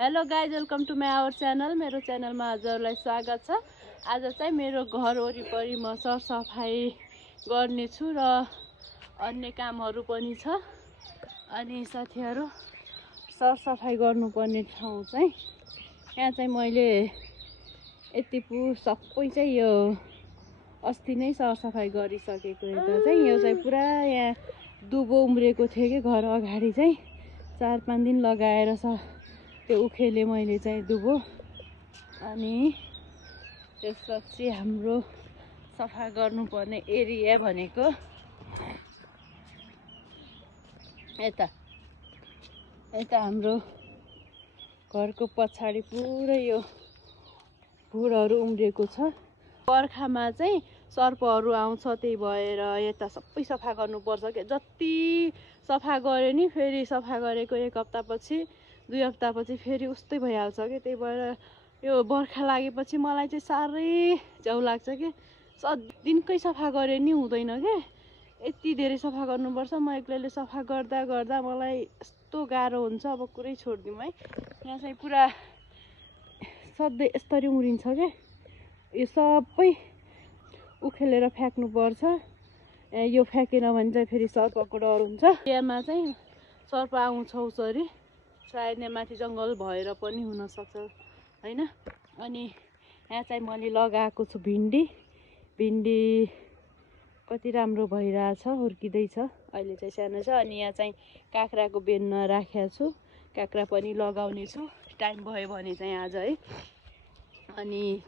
Hello guys, welcome to my our channel. मेरो च्यानलमा हजुरलाई स्वागत छ। आज चाहिँ मेरो घर वरिपरि म सरसफाइ गर्नेछु र अन्य कामहरू पनि छ। अनि साथीहरू, सरसफाइ गर्नुपर्ने ठाउँ चाहिँ यहाँ चाहिँ मैले यति सबै चाहिँ यो अस्ति नै सरसफाइ गरिसकेको। यता चाहिँ यो चाहिँ पुरा यहाँ दुबो उम्रेको थियो कि घर अगाडि चाहिँ 4-5 दिन लगाएर त्यो उखेले मैले चाहिँ दुबो। अनि त्यसपछि हाम्रो सफा गर्नुपर्ने एरिया भनेको यता हाम्रो घरको पछाडि पुरै यो भुरहरू उम्रेको छ। बर्खामा चाहिँ सर्पहरू आउँछ, त्यही भएर यता सबै सफा गर्नुपर्छ के। जति सफा गऱ्यो नि फेरि सफा गरेको 1 हप्तापछि 2 हप्तापछि फेरि उस्तै भइहाल्छ कि। त्यही भएर यो बर्खा लागेपछि मलाई चाहिँ साह्रै झ्याउ लाग्छ कि। दिनकै सफा गरे नि हुँदैन के, यति धेरै सफा गर्नुपर्छ। म एक्लैले सफा गर्दा गर्दा मलाई यस्तो गाह्रो हुन्छ। अब कुरै छोडिदिउँ है। यहाँ चाहिँ पुरा सधैँ यस्तरी उम्रिन्छ के। यो सबै उखेलेर फ्याँक्नुपर्छ। यो फ्याँकेन भने चाहिँ फेरि सर्पको डर हुन्छ। यहाँमा चाहिँ सर्प आउँछ उसरी, सायद यहाँ माथि जङ्गल भएर पनि हुनसक्छ होइन। अनि यहाँ चाहिँ मैले लगाएको छु भिन्डी कति राम्रो भइरहेछ, हुर्किँदैछ। अहिले चाहिँ सानो छ। अनि यहाँ चाहिँ काँक्राको बेनमा राखेको छु, काँक्रा पनि लगाउने छु टाइम भयो भने चाहिँ आज है। अनि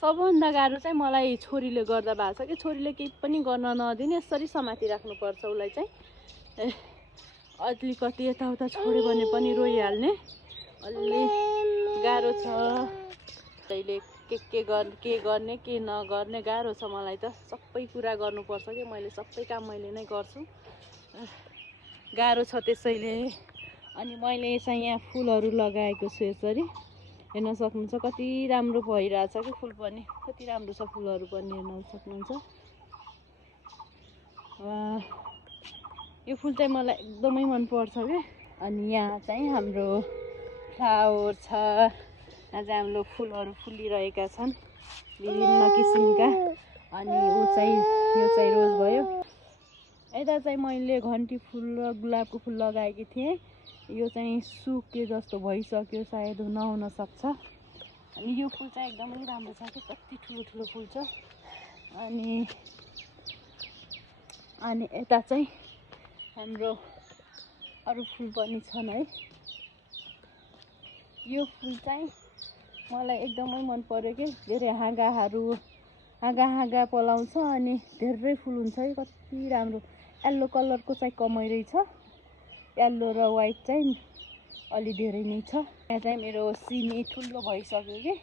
सबभन्दा गाह्रो चाहिँ मलाई छोरीले गर्दा भएको छ कि। छोरीले केही पनि गर्न नदिने, यसरी समाति राख्नुपर्छ उसलाई चाहिँ। अलिकति यताउता छोड्यो भने पनि रोइहाल्ने, अलि गाह्रो छ। अहिले के गर्ने के नगर्ने गाह्रो छ मलाई त। सबै कुरा गर्नुपर्छ कि, मैले सबै काम मैले नै गर्छु, गाह्रो छ त्यसैले। अनि मैले चाहिँ यहाँ फुलहरू लगाएको छु, यसरी हेर्न सक्नुहुन्छ कति राम्रो भइरहेछ कि। फुल पनि कति राम्रो छ, फुलहरू पनि हेर्न सक्नुहुन्छ। यो फुल चाहिँ मलाई एकदमै मनपर्छ क्या। अनि यहाँ चाहिँ हाम्रो फ्लावर छ, यहाँ चाहिँ हाम्रो फुलहरू फुलिरहेका छन् विभिन्न किसिमका। अनि यो चाहिँ रोज भयो। यता चाहिँ मैले घन्टी फुल र गुलाबको फुल लगाएकी थिएँ। यो चाहिँ सुके जस्तो भइसक्यो, सायद नहुन सक्छ। अनि यो फुल चाहिँ एकदमै राम्रो छ कि, कति ठुलो फुल छ। अनि यता चाहिँ हाम्रो अरू फुल पनि छन् है। यो फुल चाहिँ मलाई एकदमै मन पर्यो कि, धेरै हाँगा पलाउँछ अनि धेरै फुल हुन्छ है, कति राम्रो। येल्लो कलरको चाहिँ कमै रहेछ, येल्लो र व्हाइट चाहिँ अलि धेरै नै छ। यहाँ चाहिँ मेरो सिमी ठुलो भइसक्यो कि,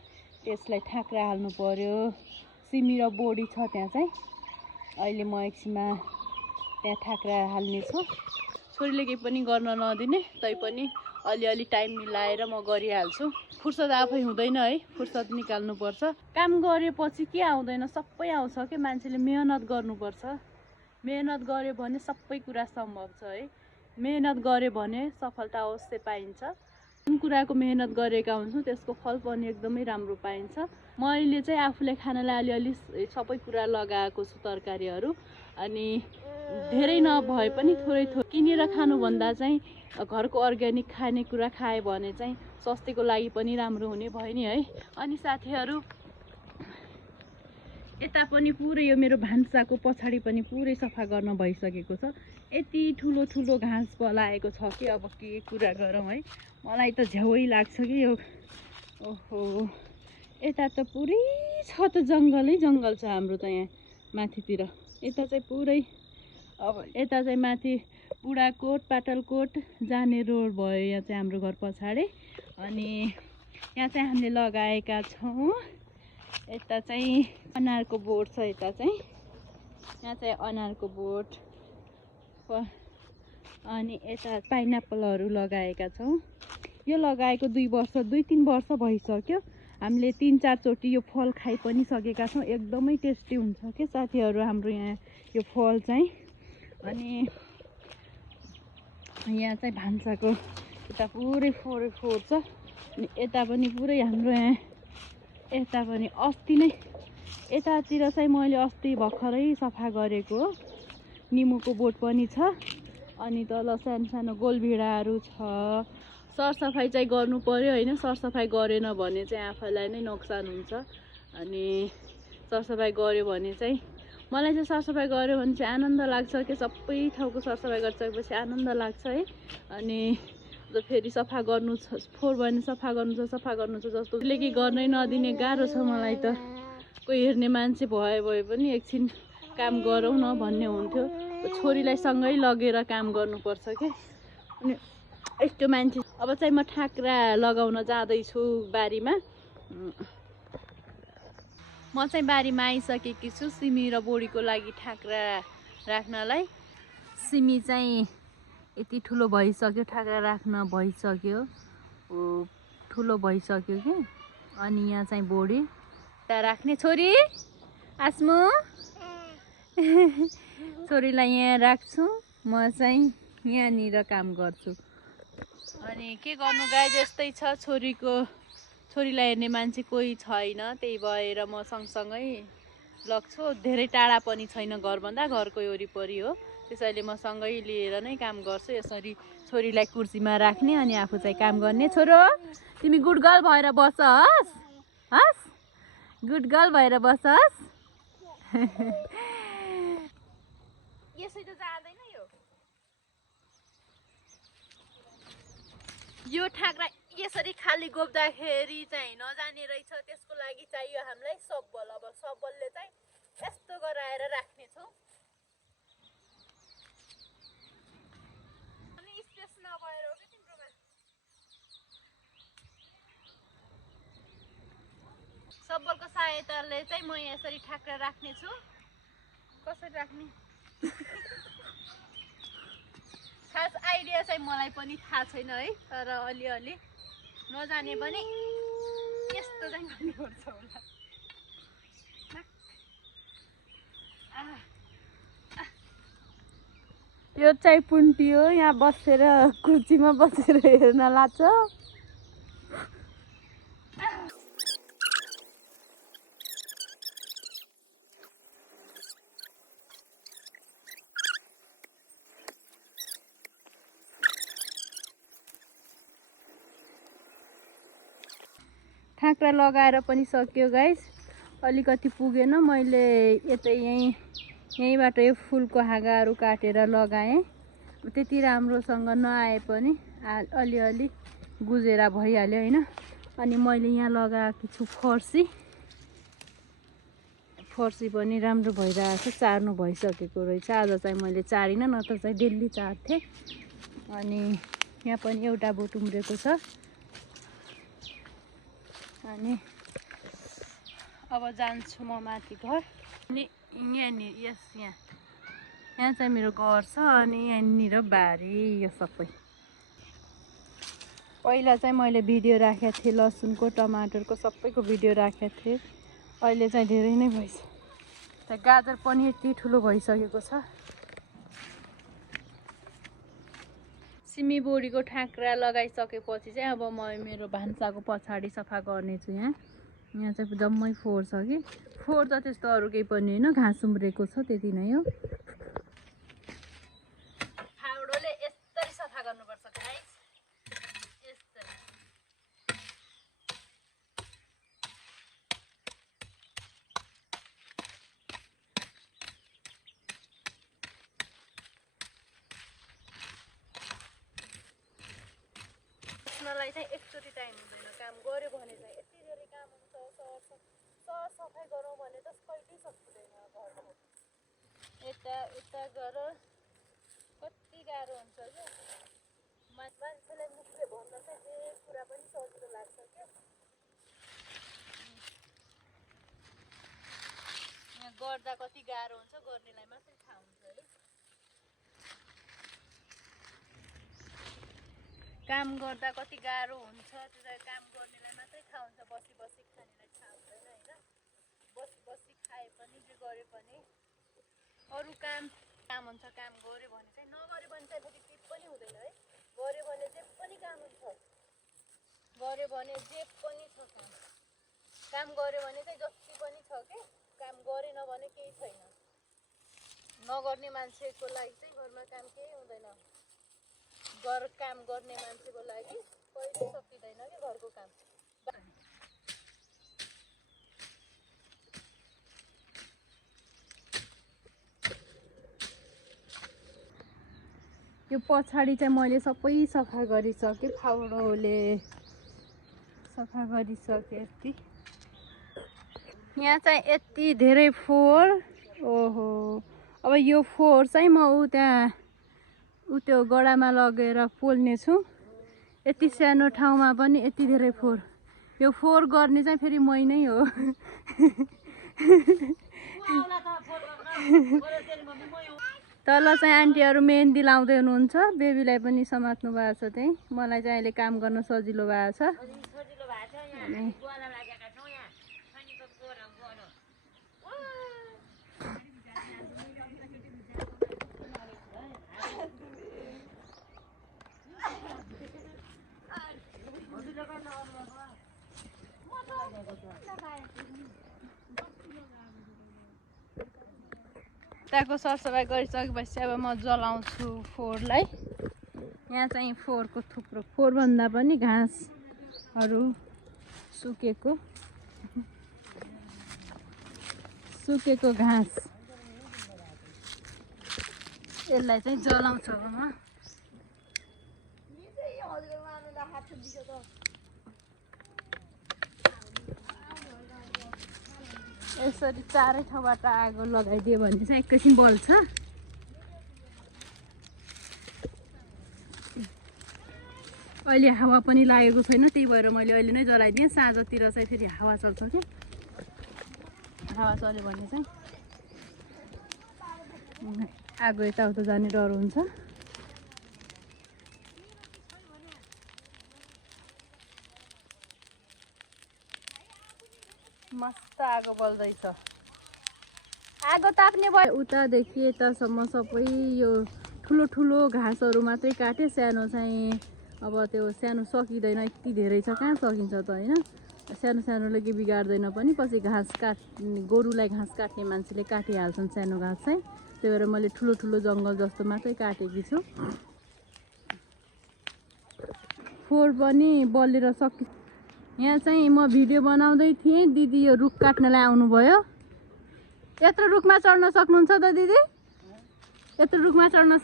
त्यसलाई ठाक्रा हाल्नु पर्यो। सिमी र बोडी छ त्यहाँ चाहिँ। अहिले म एकछिनमा त्यहाँ ठाक्रा हाल्नेछु। छोरीले केही पनि गर्न नदिने, तैपनि अलिअलि टाइम मिलाएर म गरिहाल्छु। फुर्सद आफै हुँदैन है, फुर्सद निकाल्नुपर्छ। काम गरेपछि के आउँदैन, सबै आउँछ कि। मान्छेले मेहनत गर्नुपर्छ। मेहनत गर्यो भने सबै कुरा सम्भव छ है। मेहनत गर्यो भने सफलता अवश्य पाइन्छ। जुन कुराको मेहनत गरेका हुन्छौँ त्यसको फल पनि एकदमै राम्रो पाइन्छ। मैले चाहिँ आफूले खानलाई अलिअलि सबै कुरा लगाएको छु, तरकारीहरू। अनि धेरै नभए पनि थोरै किनेर खानुभन्दा चाहिँ घरको अर्ग्यानिक खानेकुरा खायो भने चाहिँ स्वास्थ्यको लागि पनि राम्रो हुने भयो नि है। अनि साथीहरू, यता पनि पुरै यो मेरो भान्साको पछाडि पनि पुरै सफा गर्न भइसकेको छ। यति ठुलो घाँस पलाएको छ कि अब के कुरा गरौँ है। मलाई त झ्याउै लाग्छ कि यो। ओहो, यता त पुरै छ त, जङ्गल छ हाम्रो त यहाँ माथितिर। यता चाहिँ पुरै, अब यता चाहिँ माथि बुढाकोट पाटलकोट जाने रोड भयो यहाँ चाहिँ हाम्रो घर पछाडि। अनि यहाँ चाहिँ हामीले लगाएका छौँ, यता चाहिँ अनारको बोट छ। यता चाहिँ यहाँ चाहिँ अनारको बोट, अनि यता पाइनएप्पलहरू लगाएका छौँ। यो लगाएको 2-3 वर्ष भइसक्यो। हामीले 3-4 चोटि यो फल खाइ पनि सकेका छौँ। एकदमै टेस्टी हुन्छ के साथीहरू हाम्रो यहाँ यो फल चाहिँ। अनि यहाँ चाहिँ भान्साको यता पुरै फोहोर छ अनि यता पनि पुरै हाम्रो यहाँ यता पनि अस्ति नै यतातिर चाहिँ मैले अस्ति भर्खरै सफा गरेको हो। निमुको बोट पनि छ अनि तल सानो गोलभिडाहरू छ। सरसफाइ चाहिँ गर्नु पर्यो होइन, सरसफाइ गरेन भने चाहिँ आफैलाई नै नोक्सान हुन्छ। अनि सरसफाइ गर्यो भने चाहिँ मलाई चाहिँ सरसफाइ गर्यो भने चाहिँ आनन्द लाग्छ कि सबै ठाउँको सरसफाइ गरिसकेपछि आनन्द लाग्छ है। अनि फेरि सफा गर्नु छ, फोहोर भने सफा गर्नु छ जस्तो कि गर्नै नदिने गाह्रो छ मलाई त। कोही हेर्ने मान्छे भए पनि एकछिन काम गरौँ न भन्ने हुन्थ्यो। छोरीलाई सँगै लगेर काम गर्नुपर्छ कि। अनि यस्तो मान्छे अब चाहिँ म ठाक्रा लगाउन जाँदैछु बारीमा। म चाहिँ बारीमा आइसकेकी छु सिमी र बोडीको लागि ठाक्रा राख्नलाई। सिमी चाहिँ यति ठुलो भइसक्यो, ठाक्रा राख्न भइसक्यो, ठुलो भइसक्यो कि। अनि यहाँ चाहिँ बोडी राख्ने छोरी आस्मु छोरीलाई यहाँ राख्छु, म चाहिँ यहाँनिर काम गर्छु। अनि के गर्नु गाई जस्तै छ, छोरीलाई हेर्ने मान्छे कोही छैन, त्यही भएर म सँगसँगै लग्छु। धेरै टाढा पनि छैन घरभन्दा, घरकै वरिपरि हो, त्यसैले म सँगै लिएर नै काम गर्छु। यसरी छोरीलाई कुर्सीमा राख्ने अनि आफू चाहिँ काम गर्ने। छोरो तिमी गुड गर्ल भएर बसस्, हस् गुड गर्ल भएर बसस्। यसै त जाँदैन यो ठाक्रा यसरी खाली गोप्दाखेरि चाहिँ नजाने रहेछ। त्यसको लागि चाहियो हामीलाई सब्बल। अब सब्बलले चाहिँ यस्तो गराएर राख्नेछौँ। अनि स्पेस नभएर हो कि तिम्रोमा। सब्बलको सहायताले चाहिँ म यसरी ठाक्रा राख्नेछु। कसरी राख्ने खास आइडिया चाहिँ मलाई पनि थाहा छैन है, तर अलिअलि नजाने पनि यस्तो चाहिँ गर्नुपर्छ होला। यो चाहिँ पुन्टी हो, यहाँ बसेर कुर्सीमा बसेर हेर्न लाग्छ। ठाक्रा लगाएर पनि सक्यो गाइस, अलिकति पुगेन। मैले यहीँबाट यो फुलको हाँगाहरू काटेर लगाएँ। त्यति राम्रोसँग नआए पनि अलिअलि गुजेरा भइहाल्यो होइन। अनि मैले यहाँ लगाएकी छु फर्सी पनि राम्रो भइरहेको छ, चार्नु भइसकेको रहेछ। आज चाहिँ मैले चारिनँ, नत्र चाहिँ डेली चार्थेँ। अनि यहाँ पनि एउटा बोट उम्रेको छ। अनि अब जान्छु म माथि घर। अनि यहाँ चाहिँ मेरो घर छ अनि यहाँनिर बारी। यो सबै पहिला चाहिँ मैले भिडियो राखेको थिएँ, लसुनको टमाटरको सबैको भिडियो राखेको थिएँ। अहिले चाहिँ धेरै नै भइसक्यो। गाजर पनि यति ठुलो भइसकेको छ। सिमी बोडीको ठाक्रा लगाइसकेपछि चाहिँ अब म मेरो भान्साको पछाडि सफा गर्नेछु। यहाँ चाहिँ जम्मै फोहोर छ कि। फोहोर त त्यस्तो अरू केही पनि होइन, घाँस उम्रेको छ त्यति नै हो। फाउडोले यसरी सफा गर्नुपर्छ गाइस, यसरी। मलाई चाहिँ एकचोटि टाइम हुँदैन, काम गऱ्यो भने चाहिँ यति धेरै काम हुन्छ। सफाइ गरौँ भने त कहिल्यै सक्दैन घरको। यता गर कति गाह्रो हुन्छ क्या। मान्छेलाई मुखले भन्न चाहिँ जे कुरा पनि सजिलो लाग्छ क्या। यहाँ गर्दा कति गाह्रो हुन्छ गर्नेलाई मात्रै थाहा हुन्छ है। काम गर्दा कति गाह्रो हुन्छ त्यो चाहिँ काम गर्नेलाई मात्रै थाहा हुन्छ, बसी खानेलाई थाहा हुँदैन होइन। बसी खाए पनि जे गरे पनि अरू काम हुन्छ। काम गऱ्यो भने चाहिँ, नगऱ्यो भने चाहिँ फेरि केही पनि हुँदैन है। गऱ्यो भने जे पनि काम हुन्छ गऱ्यो भने जे पनि छ काम गऱ्यो भने चाहिँ जति पनि छ के काम गरेन भने केही छैन नगर्ने मान्छेको लागि चाहिँ घरमा काम केही हुँदैन काम गर्ने मान्छेको लागि कहिल्यै सकिँदैन के घरको काम यो पछाडि चाहिँ मैले सबै सफा गरिसकेँ फाउडोले सफा गरिसकेँ यति यहाँ चाहिँ यति धेरै फोहोर ओहो अब यो फोहोर चाहिँ म त्यो गडामा लगेर पोल्नेछु यति सानो ठाउँमा पनि यति धेरै फोहोर यो फोहोर गर्ने चाहिँ फेरि मै नै हो तल चाहिँ आन्टीहरू मेहन्दी लाउँदै हुनुहुन्छ बेबीलाई पनि समात्नु भएको छ त्यही मलाई चाहिँ अहिले काम गर्न सजिलो भएको छ त्यहाँको सरसफाइ गरिसकेपछि अब म जलाउँछु फोहोरलाई यहाँ चाहिँ फोहोरको थुप्रो फोहोरभन्दा पनि घाँसहरू सुकेको घाँस यसलाई चाहिँ जलाउँछु अब म यसरी चारै ठाउँबाट आगो लगाइदियो भने चाहिँ एकैछिन बल्छ अहिले हावा पनि लागेको छैन त्यही भएर मैले अहिले नै जलाइदिएँ साँझतिर चाहिँ फेरि हावा चल्छ कि हावा चल्यो भने चाहिँ आगो यताउता जाने डर हुन्छ मस्त आगो बल्दैछ आगो ताप्ने भयो उतादेखि यतासम्म सबै यो ठुलो ठुलो घाँसहरू मात्रै काटेँ सानो चाहिँ अब त्यो सानो सकिँदैन यति धेरै छ कहाँ सकिन्छ त होइन सानो सानोले के बिगार्दैन पनि पछि घाँस गोरुलाई घाँस काट्ने मान्छेले काटिहाल्छन् सानो घाँस चाहिँ त्यही भएर मैले ठुलो ठुलो जङ्गल जस्तो मात्रै काटेकी छु फोहोर पनि बलेर सकि यहाँ चाहिँ म भिडियो बनाउँदै थिएँ दिदी यो रुख काट्नलाई आउनुभयो यत्रो रुखमा चढ्न सक्नुहुन्छ त दिदी यत्रो रुखमा चढ्न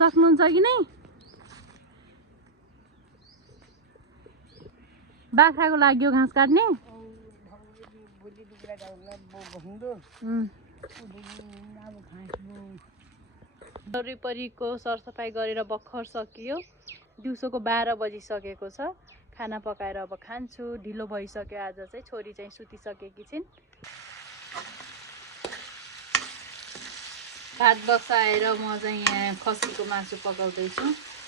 सक्नुहुन्छ कि नै बाख्राको लागि घाँस काट्ने वरिपरिको सरसफाइ गरेर भर्खर सकियो दिउँसोको 12 बजिसकेको छ खाना पकाएर अब खान्छु ढिलो भइसक्यो आज चाहिँ छोरी चाहिँ सुतिसकेकी छिन् भात बसाएर म चाहिँ यहाँ खसीको मासु पकाउँदैछु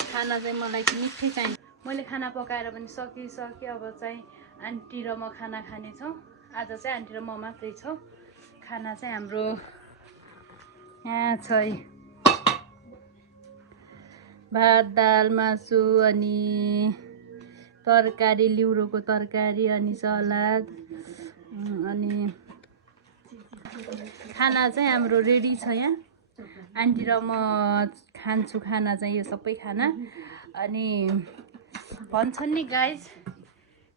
खाना चाहिँ मलाई मिठै चाहिन्छ मैले खाना पकाएर पनि सकिसकेँ अब चाहिँ आन्टी र म खाना खानेछौँ आज चाहिँ आन्टी र म मात्रै छौँ खाना चाहिँ हाम्रो यहाँ छ भात दाल मासु अनि तरकारी लिउरोको तरकारी अनि सलाद अनि खाना चाहिँ हाम्रो रेडी छ यहाँ आन्टी र म खान्छु खाना चाहिँ यो सबै खाना अनि भन्छन् नि गाइज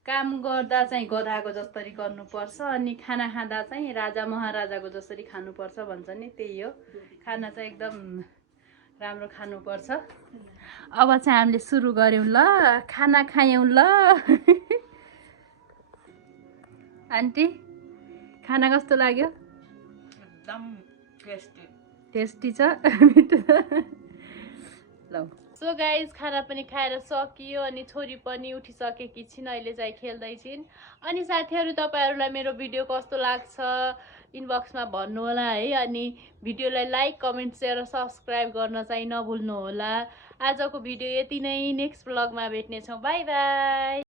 काम गर्दा चाहिँ गधाको जसरी गर्नुपर्छ अनि खाना खाँदा चाहिँ राजा महाराजाको जसरी खानुपर्छ भन्छन् नि त्यही हो खाना चाहिँ एकदम राम्रो खानुपर्छ अब चाहिँ हामीले सुरु गऱ्यौँ ल खाना खायौँ ल आन्टी खाना कस्तो लाग्यो एकदम टेस्टी छ ल सो गाइज खाना पनि खाएर सकियो अनि छोरी पनि उठिसकेकी छिन् अहिले चाहिँ खेल्दै छिन् अनि साथीहरू तपाईहरुलाई मेरो भिडियो कस्तो लाग्छ इनबक्समा भन्नु होला है अनि भिडियोलाई लाइक कमेन्ट शेयर र सब्स्क्राइब गर्न चाहिँ नभुल्नु होला आजको भिडियो यति नै नेक्स्ट ब्लगमा भेट्ने छौं बाइ बाइ